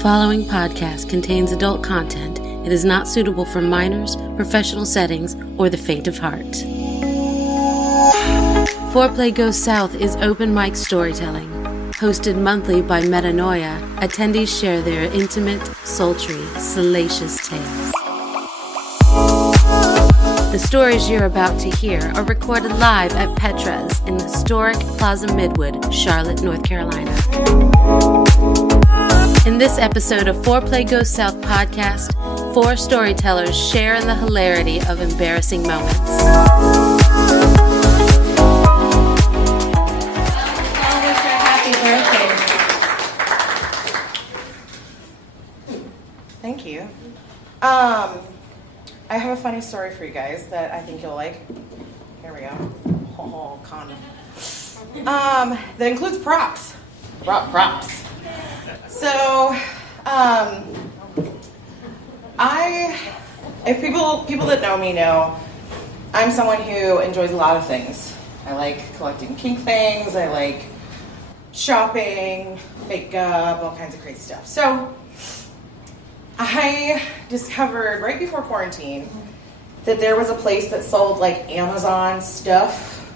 following podcast contains adult content. It is not suitable for minors, professional settings, or the faint of heart. Foreplay Goes South is open mic storytelling. Hosted monthly by Metanoia, attendees share their intimate, sultry, salacious tales. The stories you're about to hear are recorded live at Petra's in historic Plaza Midwood, Charlotte, North Carolina. In this episode of Foreplay Goes South podcast, 4 storytellers share in the hilarity of embarrassing moments. Happy birthday. Thank you. I have a funny story for you guys that I think you'll like. Here we go. Oh, con. That includes props. Props. So, if people that know me know, I'm someone who enjoys a lot of things. I like collecting kink things. I like shopping, makeup, all kinds of crazy stuff. So, I discovered right before quarantine that there was a place that sold like Amazon stuff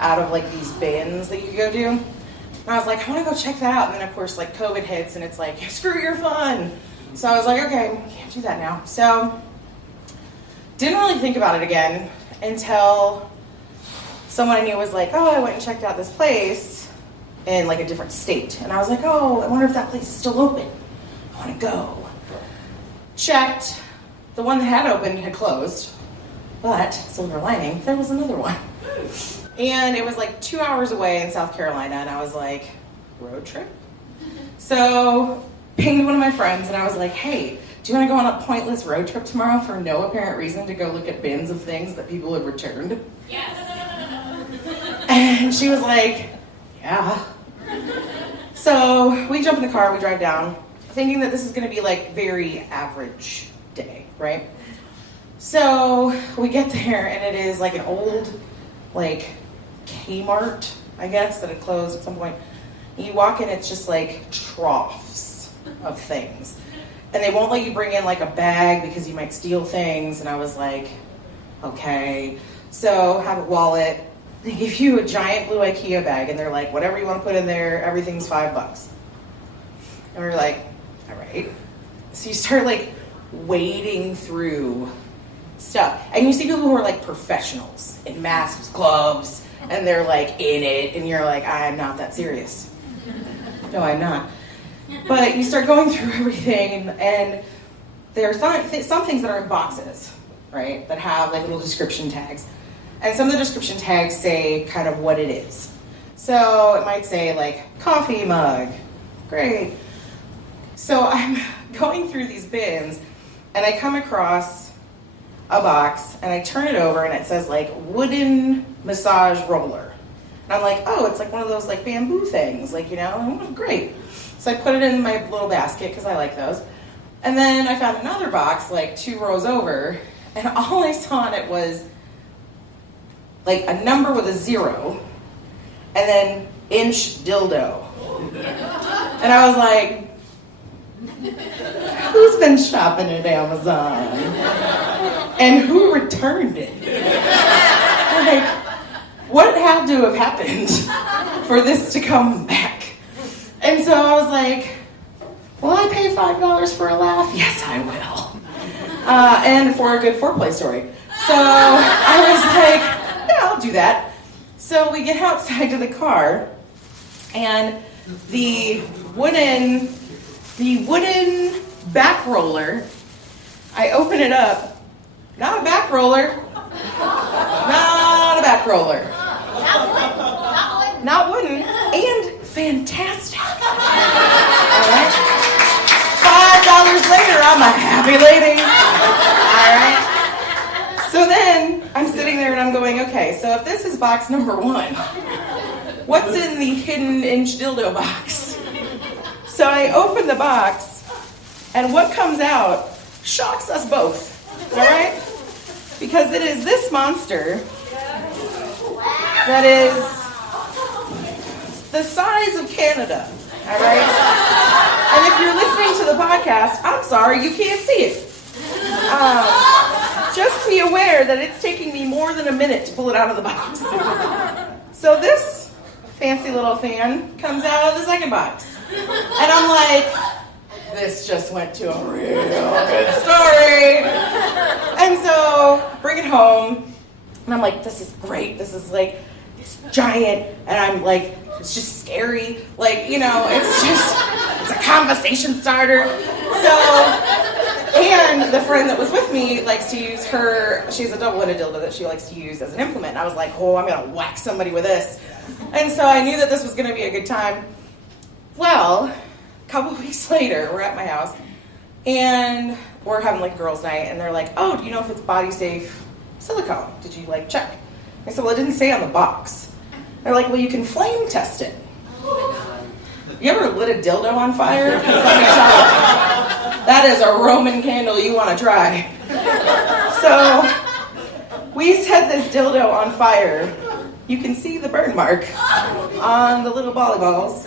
out of like these bins that you could go do. And I was like, I want to go check that out. And then of course like COVID hits and it's like, screw your fun. So I was like, okay, can't do that now. So didn't really think about it again until someone I knew was like, oh, I went and checked out this place in like a different state. And I was like, oh, I wonder if that place is still open. I want to go. Checked. The one that had opened had closed. But, silver lining, there was another one. And it was like 2 hours away in South Carolina. And I was like, road trip? So, pinged one of my friends and I was like, hey, do you want to go on a pointless road trip tomorrow for no apparent reason to go look at bins of things that people have returned? Yes. And she was like, yeah. So, we jump in the car, we drive down, thinking that this is going to be like very average day, right? So we get there and it is like an old like Kmart, I guess, that had closed at some point. And you walk in, it's just like troughs of things. And they won't let you bring in like a bag because you might steal things. And I was like, okay. So have a wallet. They give you a giant blue IKEA bag and they're like, whatever you want to put in there, everything's $5. And we were like, all right. So you start like wading through stuff. And you see people who are like professionals in masks, gloves, and they're like in it. And you're like, I'm not that serious. No, I'm not. But you start going through everything and there are some things that are in boxes, right? That have like little description tags. And some of the description tags say kind of what it is. So it might say like coffee mug. Great. So I'm going through these bins and I come across a box and I turn it over and it says like wooden massage roller. And I'm like, oh, it's like one of those like bamboo things, like, you know, great. So I put it in my little basket because I like those. And then I found another box like 2 rows over and all I saw in it was like a number with a 0 and then inch dildo. And I was like, who's been shopping at Amazon? And who returned it? Like, what had to have happened for this to come back? And so I was like, will I pay $5 for a laugh? Yes, I will. And for a good foreplay story. So I was like, yeah, I'll do that. So we get outside to the car and the wooden back roller, I open it up. Not a back roller. Not a back roller. Not wooden. And fantastic. All right. $5 later, I'm a happy lady. All right. So then I'm sitting there and I'm going, okay, so if this is box number 1, what's in the hidden inch dildo box? So I open the box, and what comes out shocks us both, all right? Because it is this monster that is the size of Canada, all right? And if you're listening to the podcast, I'm sorry you can't see it. Just be aware that it's taking me more than a minute to pull it out of the box. So this fancy little fan comes out of the second box. And I'm like, this just went to a real good story. And so bring it home. And I'm like, this is great. This is like, it's giant. And I'm like, it's just scary. Like, you know, it's a conversation starter. So, and the friend that was with me likes to use she has a double-ended dildo that she likes to use as an implement. And I was like, oh, I'm going to whack somebody with this. And so I knew that this was going to be a good time. Well, a couple of weeks later, we're at my house, and we're having like girls' night, and they're like, oh, do you know if it's body-safe silicone? Did you like check? I said, well, it didn't say on the box. They're like, well, you can flame test it. You ever lit a dildo on fire? Let me tell you, that is a Roman candle you want to try. So we set this dildo on fire. You can see the burn mark on the little volleyballs.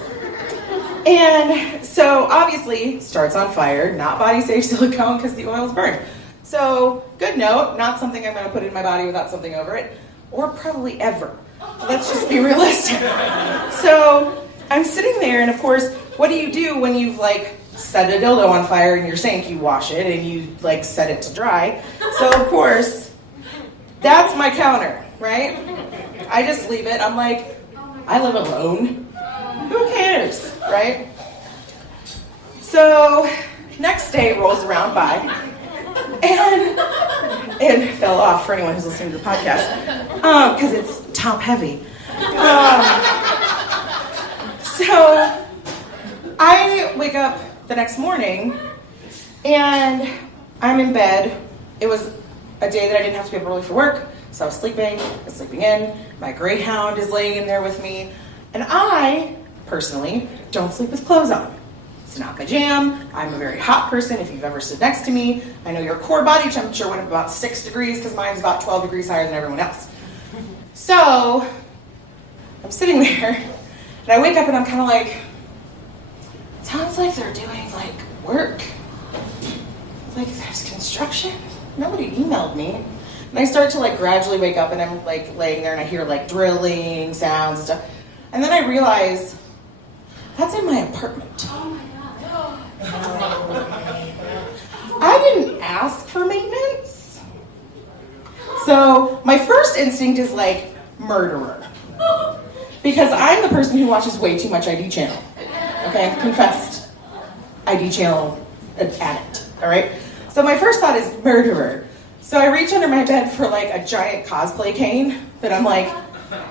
And so obviously starts on fire, not body safe silicone because the oil's burned. So good note, not something I'm going to put in my body without something over it, or probably ever. Let's just be realistic. So I'm sitting there, and of course, what do you do when you've like set a dildo on fire in your sink? You wash it and you like set it to dry. So of course, that's my counter, right? I just leave it. I'm like, I live alone. Who cares, right? So next day rolls around by, and it fell off for anyone who's listening to the podcast because it's top heavy. So I wake up the next morning, and I'm in bed. It was a day that I didn't have to get up early for work, so I was sleeping in. My Greyhound is laying in there with me, and I, personally, don't sleep with clothes on. It's not my jam. I'm a very hot person. If you've ever stood next to me, I know your core body temperature went up about 6 degrees because mine's about 12 degrees higher than everyone else. So I'm sitting there, and I wake up and I'm kind of like, it sounds like they're doing like work. It's like there's construction. Nobody emailed me. And I start to like gradually wake up, and I'm like laying there and I hear like drilling sounds and stuff. And then I realize that's in my apartment. Oh my God. I didn't ask for maintenance. So my first instinct is like murderer. Because I'm the person who watches way too much ID channel. Okay, confessed ID channel addict, all right? So my first thought is murderer. So I reach under my bed for like a giant cosplay cane that I'm like,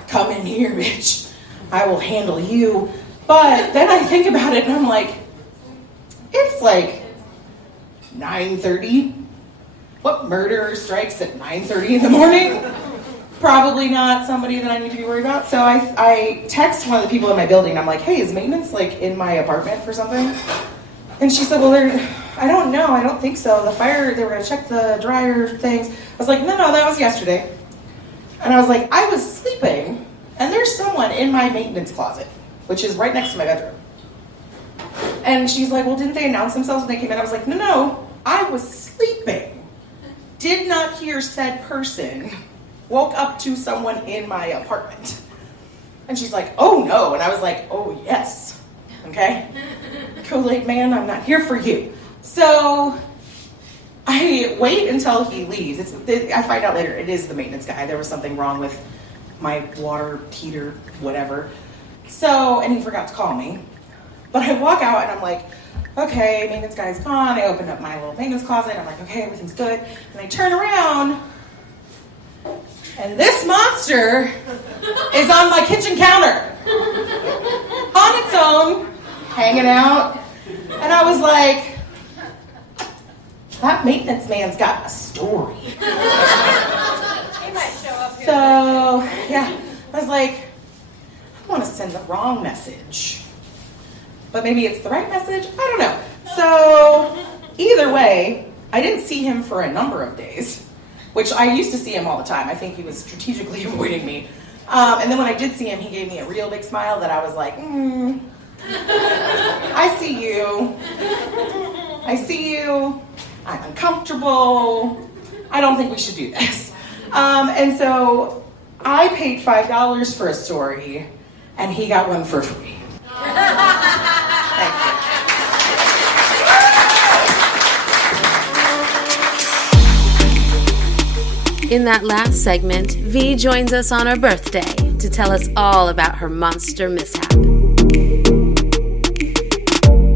come in here, bitch. I will handle you. But then I think about it and I'm like, it's like 9:30. What murderer strikes at 9:30 in the morning? Probably not somebody that I need to be worried about. So I text one of the people in my building. I'm like, hey, is maintenance like in my apartment for something? And she said, well, I don't know. I don't think so. The fire, they were going to check the dryer things. I was like, no, that was yesterday. And I was like, I was sleeping, and there's someone in my maintenance closet, which is right next to my bedroom. And she's like, well, didn't they announce themselves when they came in? I was like, no, I was sleeping. Did not hear said person. Woke up to someone in my apartment. And she's like, oh no. And I was like, oh yes. Okay? Kool-Aid man, I'm not here for you. So I wait until he leaves. I find out later it is the maintenance guy. There was something wrong with my water heater, whatever. So, and he forgot to call me. But I walk out and I'm like, okay, maintenance guy's gone. I open up my little maintenance closet. And I'm like, okay, everything's good. And I turn around, and this monster is on my kitchen counter. On its own, hanging out. And I was like, that maintenance man's got a story. He might show up here. So, yeah, I was like, I want to send the wrong message. But maybe it's the right message. I don't know. So, either way, I didn't see him for a number of days, which I used to see him all the time. I think he was strategically avoiding me. And then when I did see him, he gave me a real big smile that I was like, I see you. I see you. I'm uncomfortable. I don't think we should do this. And so I paid $5 for a story, and he got one for free. Thank you. In that last segment, V joins us on her birthday to tell us all about her monster mishap.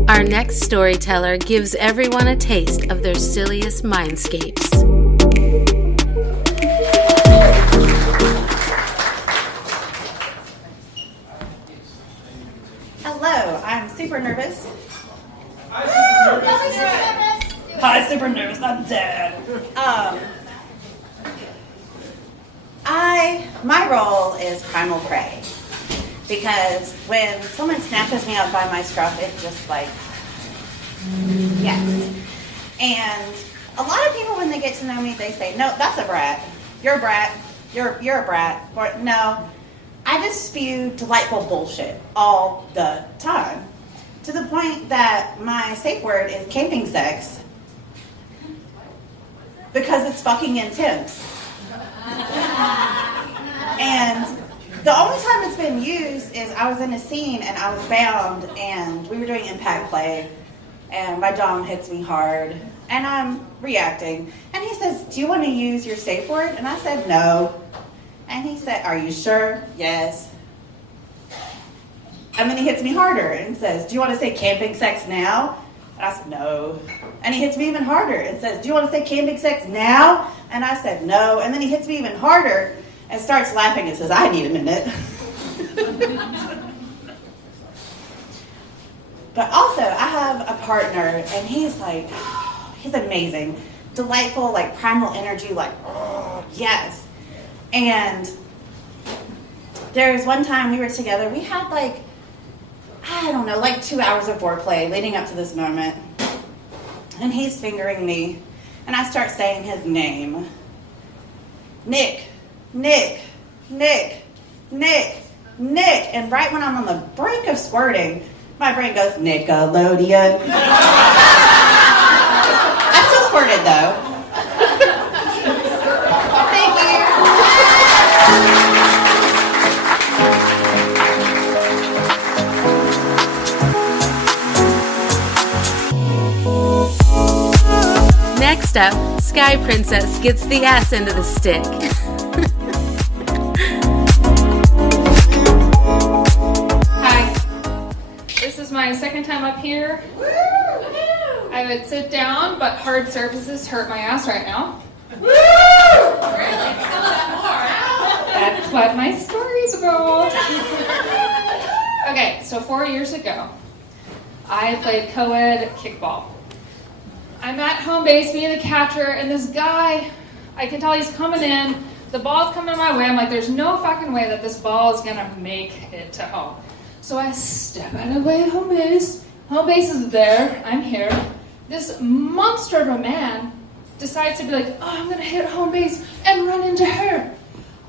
Our next storyteller gives everyone a taste of their silliest mindscapes. Hello, I'm super nervous. Hi, super nervous. I'm dead. My role is primal prey, because when someone snatches me up by my scruff, it's just like, yes. And a lot of people, when they get to know me, they say, no, that's a brat. You're a brat. You're a brat. Or no, I just spew delightful bullshit all the time, to the point that my safe word is camping sex, because it's fucking intense. And the only time it's been used is I was in a scene and I was bound and we were doing impact play and my dom hits me hard and I'm reacting. And he says, do you want to use your safe word? And I said, no. And he said, are you sure? Yes. And then he hits me harder and says, do you want to say camping sex now? And I said, no. And he hits me even harder and says, do you want to say camping sex now? And I said, no. And then he hits me even harder and starts laughing and says, I need a minute. But also, I have a partner, and he's like, he's amazing. Delightful, like primal energy, like, oh, yes. And there was one time we were together, we had like, I don't know, like 2 hours of foreplay leading up to this moment. And he's fingering me, and I start saying his name. Nick, Nick, Nick, Nick, Nick. And right when I'm on the brink of squirting, my brain goes, Nickelodeon. I still squirted though. Thank you. Next up, Sky Princess gets the ass end of the stick. My second time up here. Woo! I would sit down, but hard surfaces hurt my ass right now. Woo! Really? Tell us more. That's what my story's about. Okay, so 4 years ago, I played co-ed kickball. I'm at home base, me and the catcher, and this guy, I can tell he's coming in, the ball's coming my way, I'm like, there's no fucking way that this ball is gonna make it to home. So I step out of the way, home base. Home base is there. I'm here. This monster of a man decides to be like, oh, I'm going to hit home base and run into her.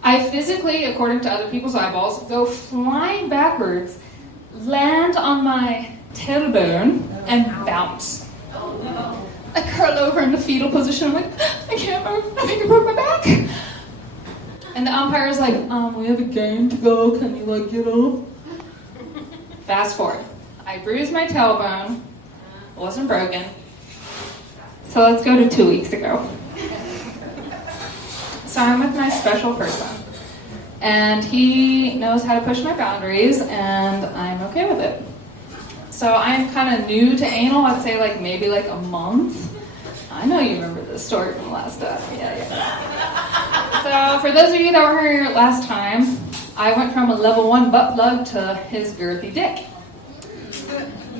I physically, according to other people's eyeballs, go flying backwards, land on my tailbone, and bounce. I curl over in the fetal position. I'm like, I can't move. I think I broke my back. And the umpire is like, we have a game to go. Can you, get up? Fast forward. I bruised my tailbone. It wasn't broken. So let's go to 2 weeks ago. So I'm with my special person. And he knows how to push my boundaries, and I'm okay with it. So I'm kind of new to anal. I'd say maybe a month. I know you remember this story from last time. Yeah. So for those of you that were here last time, I went from a level 1 butt plug to his girthy dick.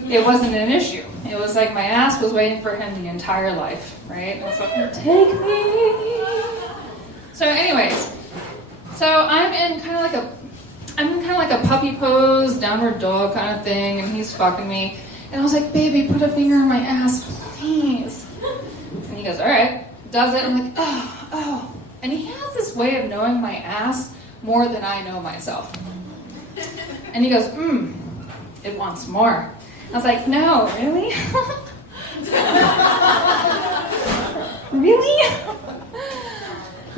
It wasn't an issue. It was like my ass was waiting for him the entire life, right? It was like, take me. So anyways, I'm in kind of like a puppy pose, downward dog kind of thing, and he's fucking me. And I was like, baby, put a finger in my ass, please. And he goes, all right, does it. I'm like, oh. And he has this way of knowing my ass more than I know myself. And he goes, it wants more. I was like, no, really?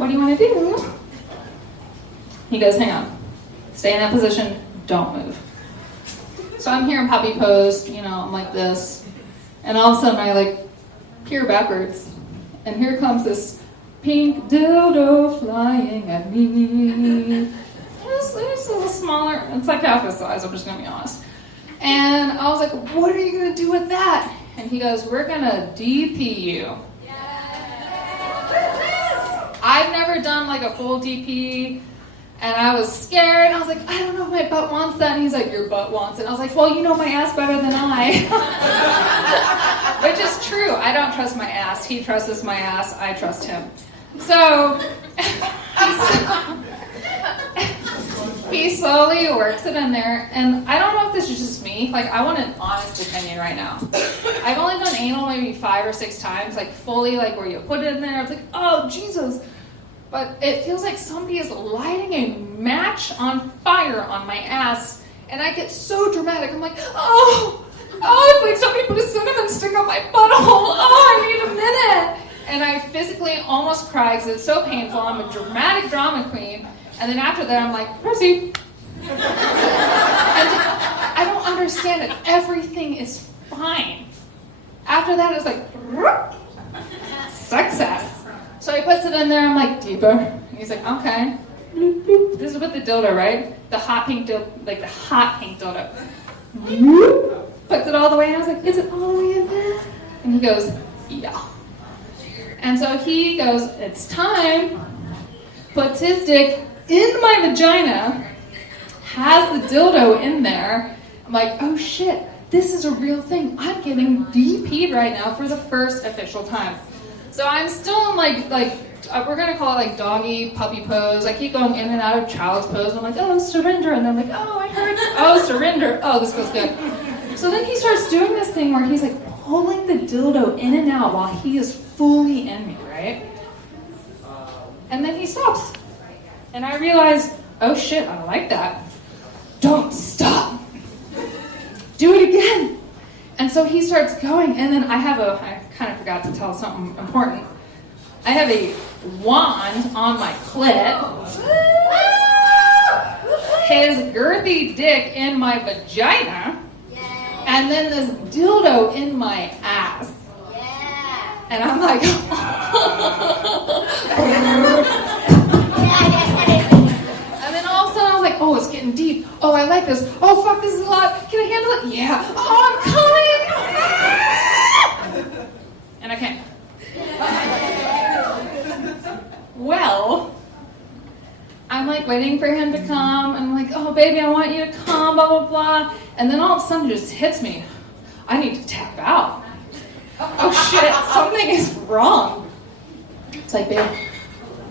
what do you want to do? He goes, hang on. Stay in that position. Don't move. So I'm here in puppy pose, I'm like this. And all of a sudden I like peer backwards. And here comes this pink dildo flying at me. It's a little smaller. It's like half the size, I'm just going to be honest. And I was like, what are you going to do with that? And he goes, we're going to DP you. I've never done like a full DP. And I was scared. I was like, I don't know if my butt wants that. And he's like, your butt wants it. And I was like, well, you know my ass better than I. Which is true. I don't trust my ass. He trusts my ass. I trust him. So he slowly works it in there. And I don't know if this is just me. Like, I want an honest opinion right now. I've only done anal maybe 5 or 6 times. Like, fully, like, where you put it in there. It's like, oh, Jesus. But it feels like somebody is lighting a match on fire on my ass. And I get so dramatic. I'm like, oh, it's like somebody put a cinnamon stick on my butthole. Oh, I need a minute. And I physically almost cry because it's so painful. I'm a dramatic drama queen. And then after that, I'm like, proceed. And I don't understand it. Everything is fine. After that, it's like, success. So he puts it in there, I'm like, deeper. And he's like, okay. Bloop, bloop. This is with the dildo, right? The hot pink dildo, like the hot pink dildo. Bloop. Puts it all the way, and I was like, is it all the way in there? And he goes, yeah. And so he goes, it's time. Puts his dick in my vagina, has the dildo in there. I'm like, oh shit, this is a real thing. I'm getting DP'd right now for the first official time. So I'm still in like we're gonna call it like doggy puppy pose. I keep going in and out of child's pose. And I'm like, oh, surrender. And then I'm like, oh, it hurts. Oh, surrender. Oh, this feels good. So then he starts doing this thing where he's like pulling the dildo in and out while he is fully in me, right? And then he stops. And I realize, oh shit, I like that. Don't stop. Do it again. And so he starts going, and then I kind of forgot to tell something important. I have a wand on my clit. His girthy dick in my vagina. And then this dildo in my ass. And I'm like, and then all of a sudden I was like, oh, it's getting deep. Oh, I like this. Oh, fuck, this is a lot. Can I handle it? Yeah. Oh, I'm coming. And I can't. Well, I'm like waiting for him to come. And I'm like, oh, baby, I want you to come, blah, blah, blah. And then all of a sudden it just hits me. I need to tap out. Oh, shit, something is wrong. It's like, babe,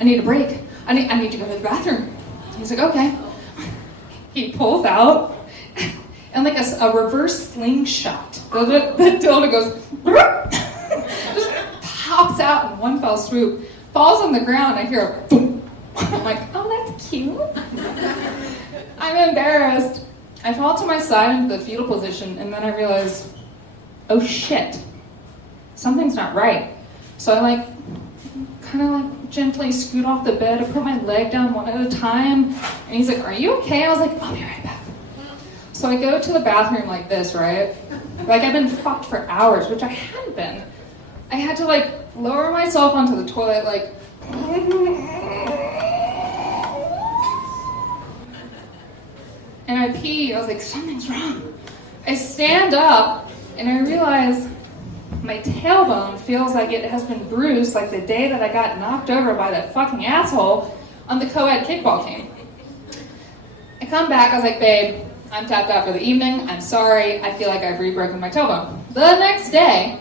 I need a break. I need to go to the bathroom. He's like, okay. He pulls out, and like a reverse slingshot. The dildo goes, just pops out in one fell swoop, falls on the ground. I hear a boom. I'm like, oh, that's cute. I'm embarrassed. I fall to my side into the fetal position, and then I realize, oh shit, something's not right. So I like, kind of like gently scoot off the bed. I put my leg down one at a time, and he's like, are you okay? I was like, I'll be right back. So I go to the bathroom like this, right? Like I've been fucked for hours, which I hadn't been. I had to like lower myself onto the toilet, like, and I pee. I was like, something's wrong. I stand up, and I realize my tailbone feels like it has been bruised like the day that I got knocked over by that fucking asshole on the co-ed kickball team. I come back, I was like, babe, I'm tapped out for the evening. I'm sorry. I feel like I've re-broken my tailbone. The next day,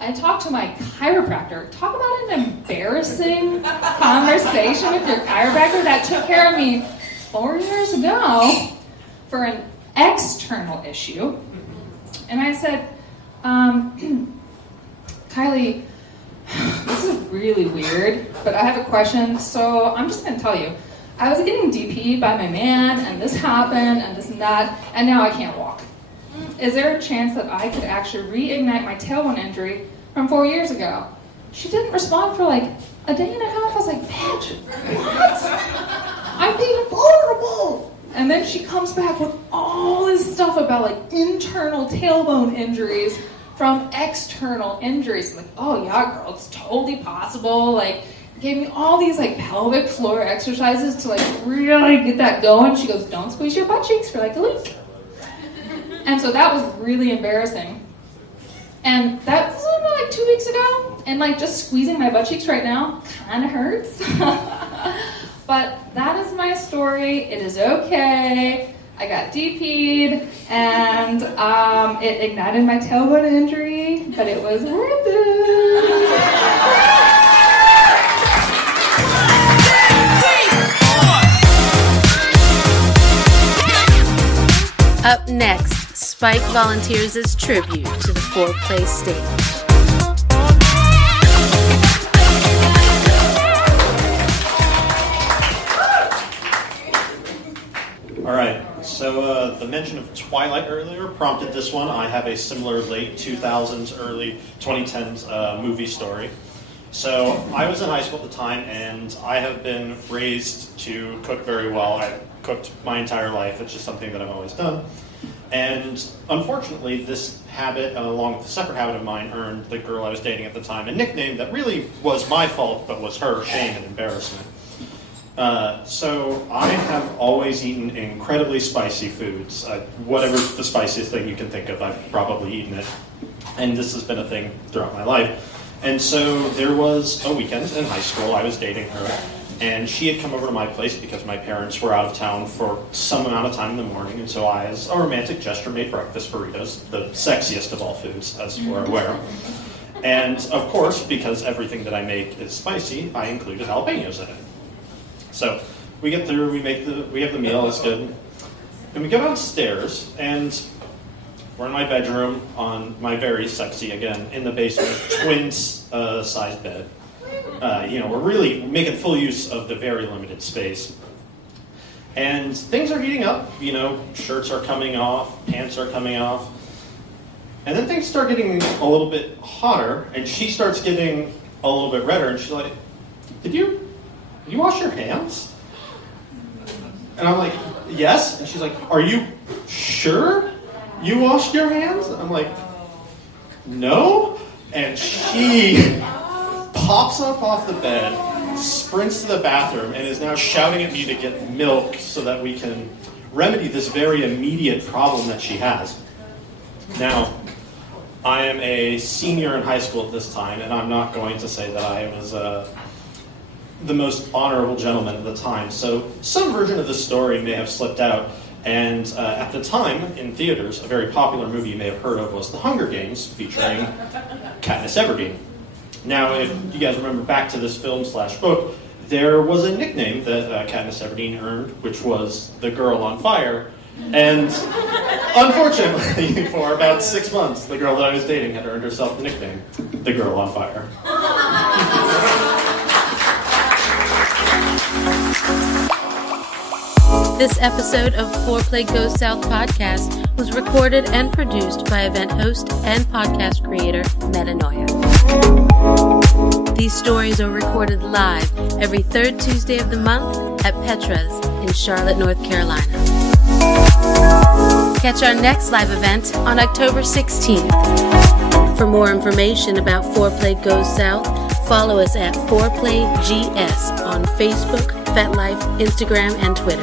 I talked to my chiropractor. Talk about an embarrassing conversation with your chiropractor that took care of me 4 years ago for an external issue. And I said, Kylie, this is really weird, but I have a question, so I'm just going to tell you. I was getting DP'd by my man, and this happened, and this and that, and now I can't walk. Is there a chance that I could actually reignite my tailbone injury from 4 years ago? She didn't respond for like a day and a half. I was like, bitch, what? I'm being vulnerable. And then she comes back with all this stuff about like internal tailbone injuries from external injuries. I'm like, oh yeah, girl, it's totally possible. Like, gave me all these like pelvic floor exercises to like really get that going. She goes, don't squeeze your butt cheeks for like a week. And so that was really embarrassing. And that was about like 2 weeks ago. And like just squeezing my butt cheeks right now kind of hurts. But that is my story. It is okay. I got DP'd and it ignited my tailbone injury, but it was worth it. Up next, Spike volunteers as tribute to the Foreplay stage. All right, so the mention of Twilight earlier prompted this one. I have a similar late 2000s, early 2010s movie story. So I was in high school at the time, and I have been raised to cook very well. I've cooked my entire life. It's just something that I've always done. And unfortunately, this habit, along with a separate habit of mine, earned the girl I was dating at the time a nickname that really was my fault, but was her shame and embarrassment. So I have always eaten incredibly spicy foods. Whatever the spiciest thing you can think of, I've probably eaten it. And this has been a thing throughout my life. And so there was a weekend in high school, I was dating her, and she had come over to my place because my parents were out of town for some amount of time in the morning, and so I, as a romantic gesture, made breakfast burritos, the sexiest of all foods, as we're aware. And of course, because everything that I make is spicy, I included jalapenos in it. So we get through, we have the meal, it's good. And we go downstairs, and we're in my bedroom on my very sexy, again, in the basement, twin-size bed. We're really making full use of the very limited space. And things are heating up, shirts are coming off, pants are coming off. And then things start getting a little bit hotter, and she starts getting a little bit redder, and she's like, did you wash your hands? And I'm like, yes. And she's like, are you sure you washed your hands? And I'm like, no. And she pops up off the bed, sprints to the bathroom, and is now shouting at me to get milk so that we can remedy this very immediate problem that she has. Now, I am a senior in high school at this time, and I'm not going to say that I was the most honorable gentleman at the time, so some version of the story may have slipped out. And at the time, in theaters, a very popular movie you may have heard of was The Hunger Games, featuring Katniss Everdeen. Now, if you guys remember back to this film/book, there was a nickname that Katniss Everdeen earned, which was the Girl on Fire. And unfortunately, for about 6 months, the girl that I was dating had earned herself the nickname, the Girl on Fire. This episode of Foreplay Goes South podcast was recorded and produced by event host and podcast creator Metanoia. These stories are recorded live every third Tuesday of the month at Petra's in Charlotte, North Carolina. Catch our next live event on October 16th. For more information about Foreplay Goes South, follow us at ForePlayGS on Facebook, FetLife, Instagram, and Twitter.